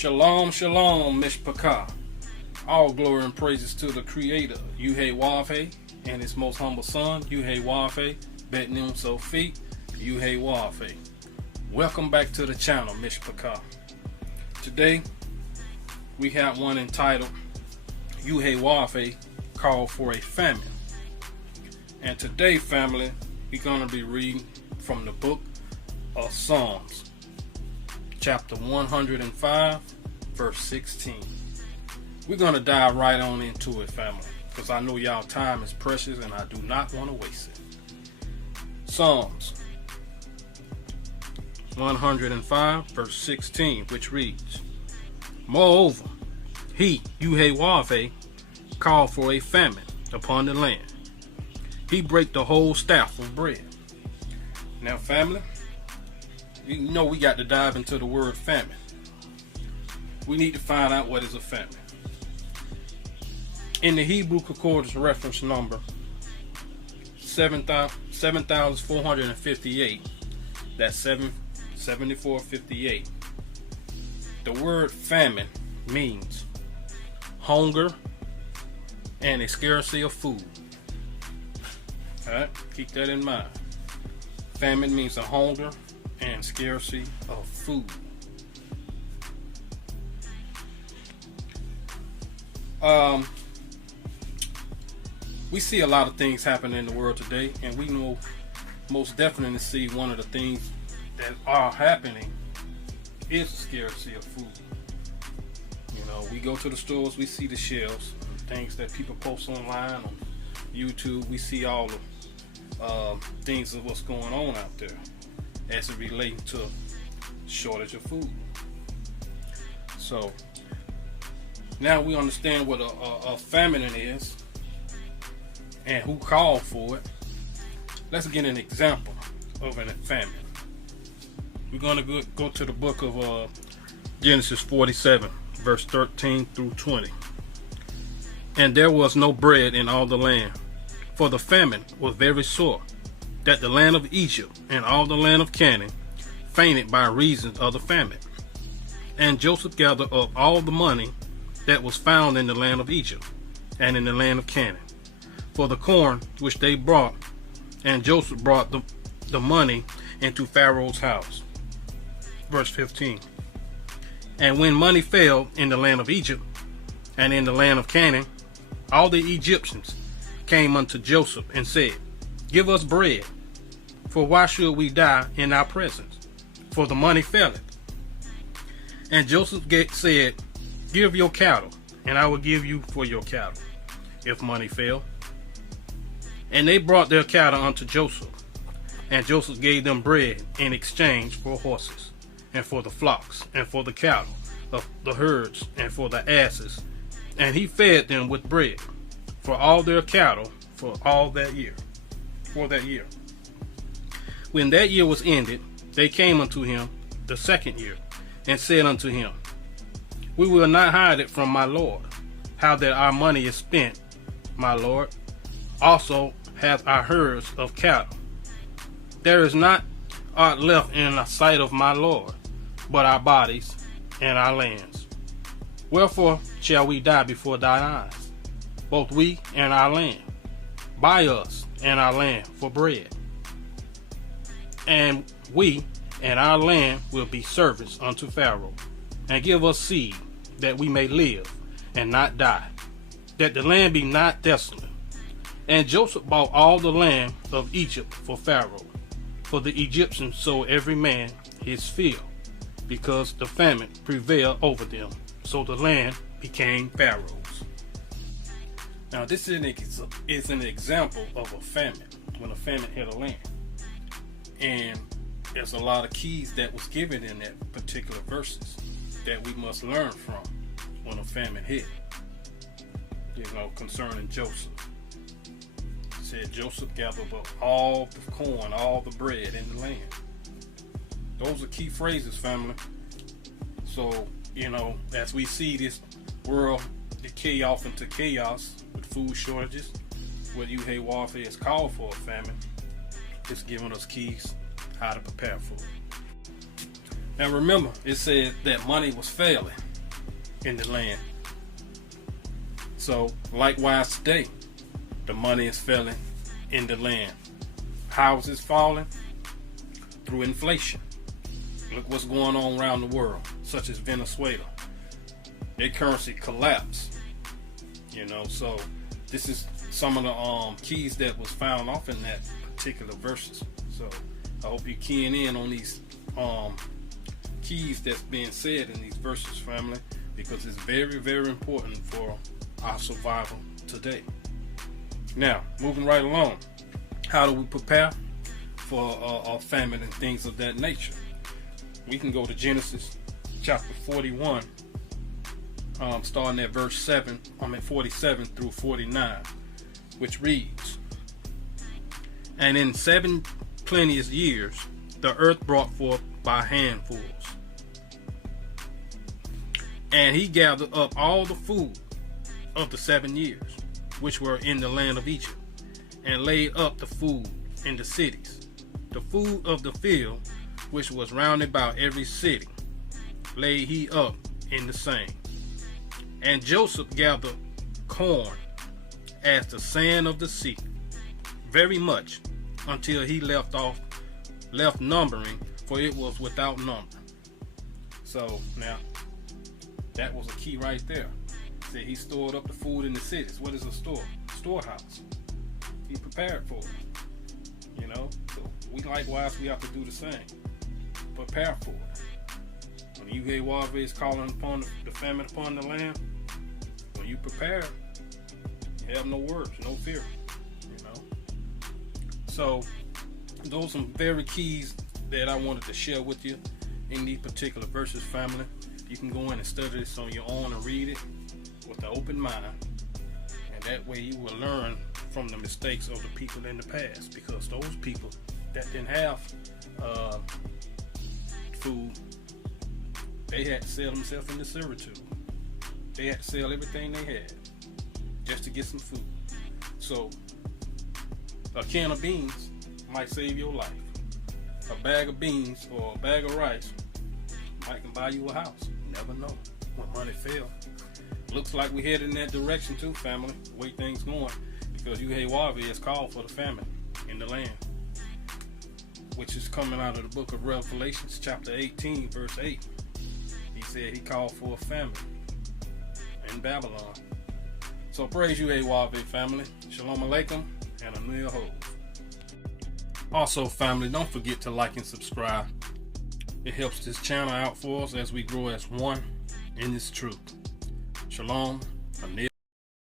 Shalom, shalom, Mishpachah. All glory and praises to the Creator, YHWH, and His most humble Son, YHWH, Bet Noon Sophie, YHWH. Welcome back to the channel, Mishpachah. Today, we have one entitled, YHWH, called for a famine. And today, family, we're going to be reading from the book of Psalms, chapter 105, verse 16. We're going to dive right on into it, family, because I know y'all time is precious and I do not want to waste it. Psalms 105, verse 16, which reads, Moreover, he, YHWH, called for a famine upon the land. He brake the whole staff of bread. Now, family, you know we got to dive into the word famine. We need to find out what is a famine. In the Hebrew Concordance reference number 7,458, that's 7458, the word famine means hunger and a scarcity of food. Alright, keep that in mind. Famine means a hunger and scarcity of food. We see a lot of things happen in the world today, and we know most definitely see one of the things that are happening is scarcity of food. You know, we go to the stores, we see the shelves, things that people post online on YouTube. We see all the things of what's going on out there as it relates to shortage of food. So now we understand what a famine is and who called for it. Let's get an example of a famine. We're going to go to the book of Genesis 47, verse 13 through 20. And there was no bread in all the land, for the famine was very sore, that the land of Egypt and all the land of Canaan fainted by reason of the famine. And Joseph gathered up all the money that was found in the land of Egypt and in the land of Canaan, for the corn which they brought. And Joseph brought the money into Pharaoh's house. Verse 15. And when money failed in the land of Egypt and in the land of Canaan, all the Egyptians came unto Joseph and said, Give us bread, for why should we die in our presence? For the money faileth. And Joseph said, Give your cattle, and I will give you for your cattle, if money fail. And they brought their cattle unto Joseph, and Joseph gave them bread in exchange for horses, and for the flocks, and for the cattle of the herds, and for the asses. And he fed them with bread for all their cattle for that year. When that year was ended, they came unto him the second year, and said unto him, We will not hide it from my lord, how that our money is spent, my lord. Also hath our herds of cattle. There is not aught left in the sight of my lord, but our bodies and our lands. Wherefore shall we die before thine eyes, both we and our land? Buy us and our land for bread, and we and our land will be servants unto Pharaoh, and give us seed, that we may live and not die, that the land be not desolate. And Joseph bought all the land of Egypt for Pharaoh, for the Egyptians sold every man his field, because the famine prevailed over them, so the land became Pharaoh's. Now this is an example of a famine, when a famine hit a land. And there's a lot of keys that was given in that particular verses that we must learn from when a famine hit. You know, concerning Joseph. It said Joseph gathered up all the corn, all the bread in the land. Those are key phrases, family. So, you know, as we see this world decay off into chaos with food shortages, what YHWH has called for a famine, it's giving us keys how to prepare for it. Now remember, it said that money was failing. in the land. So likewise today, the money is failing in the land. Houses falling through inflation. Look what's going on around the world, such as Venezuela. Their currency collapsed. So this is some of the keys that was found off in that particular verses. So I hope you're keying in on these keys that's being said in these verses, family, because it's very, very important for our survival today. Now, moving right along, how do we prepare for a famine and things of that nature? We can go to Genesis chapter 41, starting at verse 47 through 49, which reads, "And in 7 plenteous years the earth brought forth by handfuls. And he gathered up all the food of the 7 years, which were in the land of Egypt, and laid up the food in the cities. The food of the field, which was round about every city, laid he up in the same. And Joseph gathered corn as the sand of the sea, very much, until he left numbering, for it was without number." So now, that was a key right there. Said he stored up the food in the cities. What is a store? Storehouse. He prepared for it. So we have to do the same. Prepare for it. When YHWH is calling upon the famine upon the land, when you prepare, you have no worries, no fear. So those are some very keys that I wanted to share with you in these particular verses, family. You can go in and study this on your own and read it with an open mind, and that way you will learn from the mistakes of the people in the past, because those people that didn't have food, they had to sell themselves into servitude. They had to sell everything they had just to get some food. So a can of beans might save your life. A bag of beans or a bag of rice might can buy you a house. You never know when money fails. Looks like we're headed in that direction too, family, the way things going, because YHWH has called for the famine in the land, which is coming out of the book of Revelations chapter 18 verse 8. He said he called for a famine in Babylon. So praise YHWH, family. Shalom Aleichem and YHWH. Also, family, don't forget to like and subscribe. It helps this channel out for us as we grow as one in this truth. Shalom.